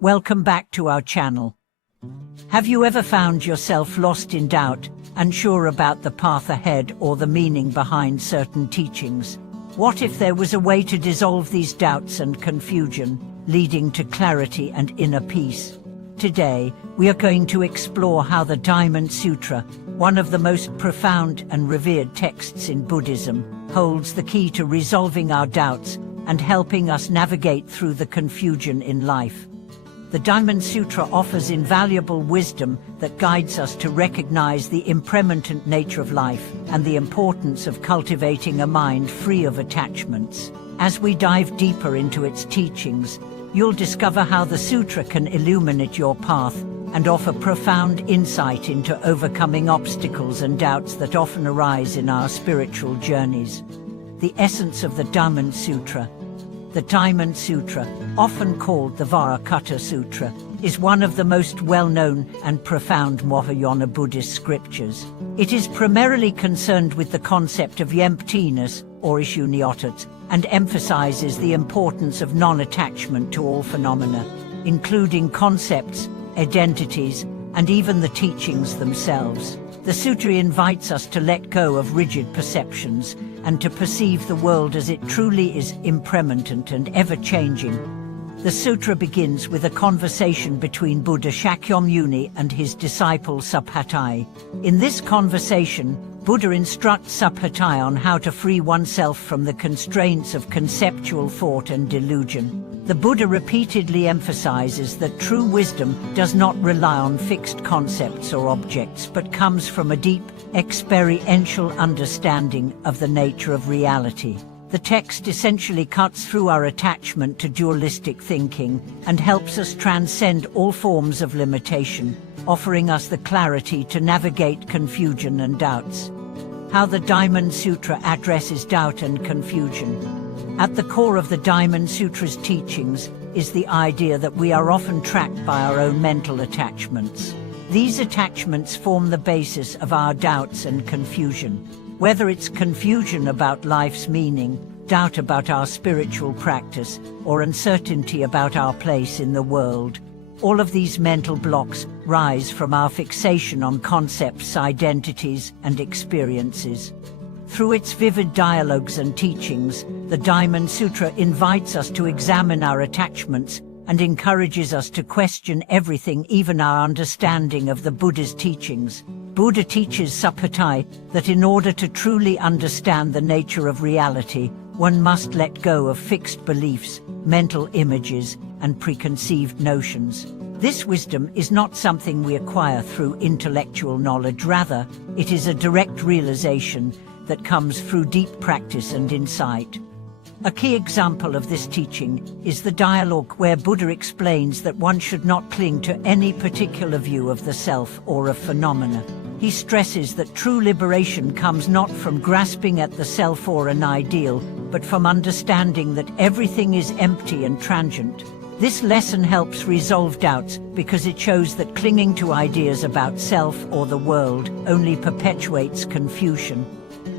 Welcome back to our channel. Have you ever found yourself lost in doubt, unsure about the path ahead or the meaning behind certain teachings? What if there was a way to dissolve these doubts and confusion, leading to clarity and inner peace? Today, we are going to explore how the Diamond Sutra, one of the most profound and revered texts in Buddhism, holds the key to resolving our doubts and helping us navigate through the confusion in life. The Diamond Sutra offers invaluable wisdom that guides us to recognize the impermanent nature of life and the importance of cultivating a mind free of attachments. As we dive deeper into its teachings, you'll discover how the sutra can illuminate your path and offer profound insight into overcoming obstacles and doubts that often arise in our spiritual journeys. The essence of the Diamond Sutra. The Diamond Sutra, often called the Vajrayana Sutra, is one of the most well-known and profound Mahayana Buddhist scriptures. It is primarily concerned with the concept of emptiness, or shunyata, and emphasizes the importance of non-attachment to all phenomena, including concepts, identities, and even the teachings themselves. The sutra invites us to let go of rigid perceptions and to perceive the world as it truly is, impermanent and ever-changing. The sutra begins with a conversation between Buddha Shakyamuni and his disciple Subhatai. In this conversation, Buddha instructs Subhatai on how to free oneself from the constraints of conceptual thought and delusion. The Buddha repeatedly emphasizes that true wisdom does not rely on fixed concepts or objects, but comes from a deep, experiential understanding of the nature of reality. The text essentially cuts through our attachment to dualistic thinking and helps us transcend all forms of limitation, offering us the clarity to navigate confusion and doubts. How the Diamond Sutra addresses doubt and confusion. At the core of the Diamond Sutra's teachings is the idea that we are often trapped by our own mental attachments. These attachments form the basis of our doubts and confusion. Whether it's confusion about life's meaning, doubt about our spiritual practice, or uncertainty about our place in the world, all of these mental blocks rise from our fixation on concepts, identities, and experiences. Through its vivid dialogues and teachings, the Diamond Sutra invites us to examine our attachments and encourages us to question everything, even our understanding of the Buddha's teachings. Buddha teaches Subhatai that in order to truly understand the nature of reality, one must let go of fixed beliefs, mental images, and preconceived notions. This wisdom is not something we acquire through intellectual knowledge. Rather, it is a direct realization that comes through deep practice and insight. A key example of this teaching is the dialogue where Buddha explains that one should not cling to any particular view of the self or of phenomena. He stresses that true liberation comes not from grasping at the self or an ideal, but from understanding that everything is empty and transient. This lesson helps resolve doubts because it shows that clinging to ideas about self or the world only perpetuates confusion.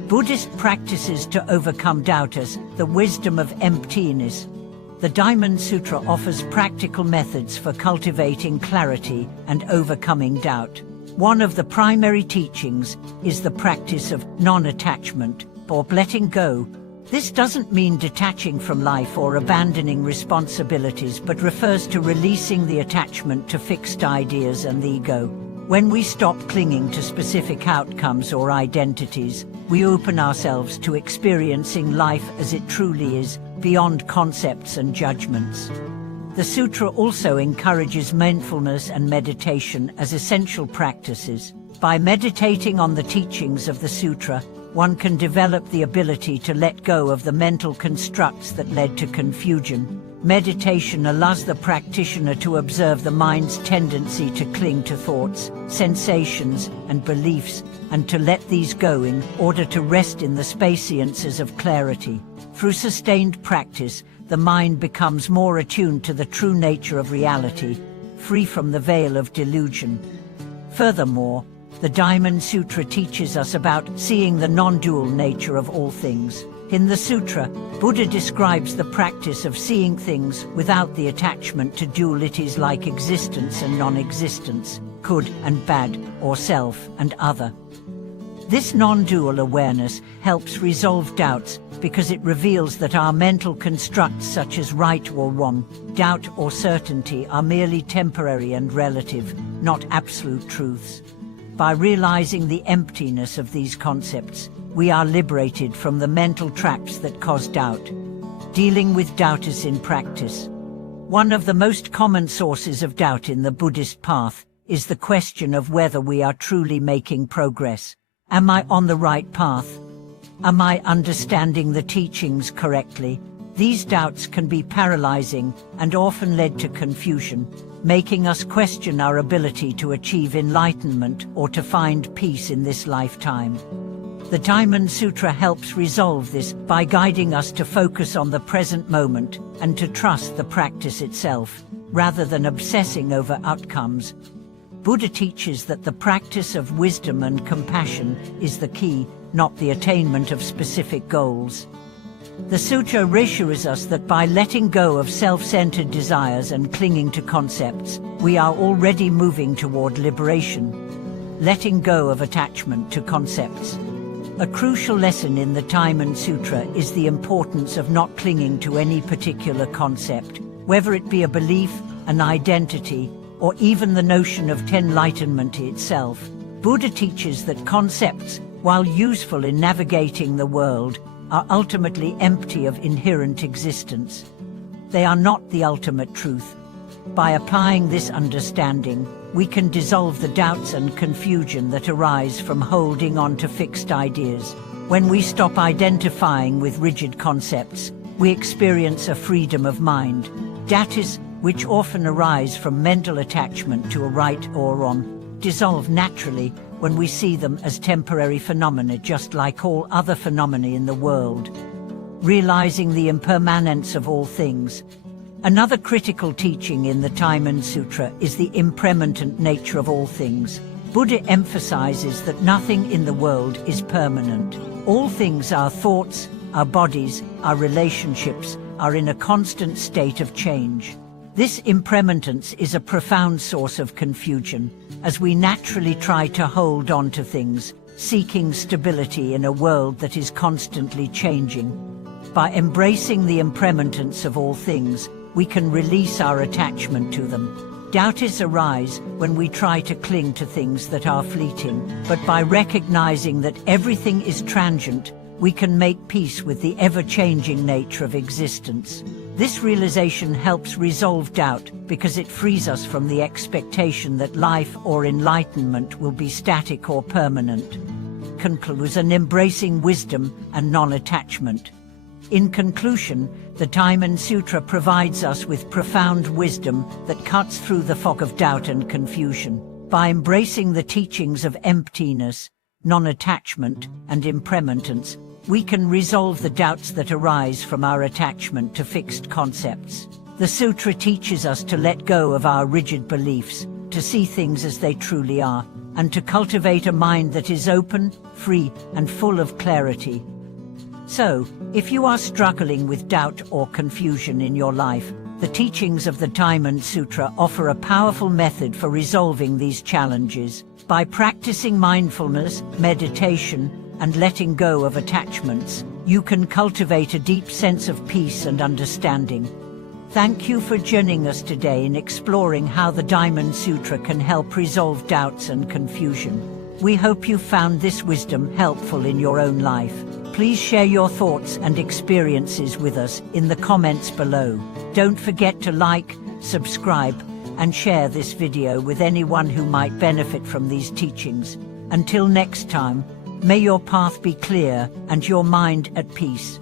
Buddhist practices to overcome doubt as the wisdom of emptiness. The Diamond Sutra offers practical methods for cultivating clarity and overcoming doubt. One of the primary teachings is the practice of non-attachment, or letting go. This doesn't mean detaching from life or abandoning responsibilities, but refers to releasing the attachment to fixed ideas and the ego. When we stop clinging to specific outcomes or identities, we open ourselves to experiencing life as it truly is, beyond concepts and judgments. The sutra also encourages mindfulness and meditation as essential practices. By meditating on the teachings of the sutra, one can develop the ability to let go of the mental constructs that led to confusion. Meditation allows the practitioner to observe the mind's tendency to cling to thoughts, sensations, and beliefs, and to let these go in order to rest in the spaciences of clarity. Through sustained practice, the mind becomes more attuned to the true nature of reality, free from the veil of delusion. Furthermore, the Diamond Sutra teaches us about seeing the non-dual nature of all things. In the Sutra, Buddha describes the practice of seeing things without the attachment to dualities like existence and non-existence, good and bad, or self and other. This non-dual awareness helps resolve doubts because it reveals that our mental constructs such as right or wrong, doubt or certainty are merely temporary and relative, not absolute truths. By realizing the emptiness of these concepts, we are liberated from the mental traps that cause doubt. Dealing with doubters in practice. One of the most common sources of doubt in the Buddhist path is the question of whether we are truly making progress. Am I on the right path? Am I understanding the teachings correctly? These doubts can be paralyzing and often lead to confusion, making us question our ability to achieve enlightenment or to find peace in this lifetime. The Diamond Sutra helps resolve this by guiding us to focus on the present moment and to trust the practice itself, rather than obsessing over outcomes. Buddha teaches that the practice of wisdom and compassion is the key, not the attainment of specific goals. The Sutra reassures us that by letting go of self-centered desires and clinging to concepts, we are already moving toward liberation. Letting go of attachment to concepts. A crucial lesson in the Diamond Sutra is the importance of not clinging to any particular concept, whether it be a belief, an identity, or even the notion of enlightenment itself. Buddha teaches that concepts, while useful in navigating the world, are ultimately empty of inherent existence. They are not the ultimate truth. By applying this understanding, we can dissolve the doubts and confusion that arise from holding on to fixed ideas. When we stop identifying with rigid concepts, we experience a freedom of mind. Doubts, which often arise from mental attachment to a right or wrong, dissolve naturally when we see them as temporary phenomena just like all other phenomena in the world. Realizing the impermanence of all things. Another critical teaching in the Diamond Sutra is the impermanent nature of all things. Buddha emphasizes that nothing in the world is permanent. All things, our thoughts, our bodies, our relationships, are in a constant state of change. This impermanence is a profound source of confusion, as we naturally try to hold on to things, seeking stability in a world that is constantly changing. By embracing the impermanence of all things, we can release our attachment to them. Doubts arise when we try to cling to things that are fleeting, but by recognizing that everything is transient, we can make peace with the ever-changing nature of existence. This realization helps resolve doubt because it frees us from the expectation that life or enlightenment will be static or permanent. Conclusion: embracing wisdom and non-attachment. In conclusion, the Diamond Sutra provides us with profound wisdom that cuts through the fog of doubt and confusion. By embracing the teachings of emptiness, non-attachment, and impermanence, we can resolve the doubts that arise from our attachment to fixed concepts. The Sutra teaches us to let go of our rigid beliefs, to see things as they truly are, and to cultivate a mind that is open, free, and full of clarity. So, if you are struggling with doubt or confusion in your life, the teachings of the Diamond Sutra offer a powerful method for resolving these challenges. By practicing mindfulness, meditation, and letting go of attachments, you can cultivate a deep sense of peace and understanding. Thank you for joining us today in exploring how the Diamond Sutra can help resolve doubts and confusion. We hope you found this wisdom helpful in your own life. Please share your thoughts and experiences with us in the comments below. Don't forget to like, subscribe, and share this video with anyone who might benefit from these teachings. Until next time, may your path be clear and your mind at peace.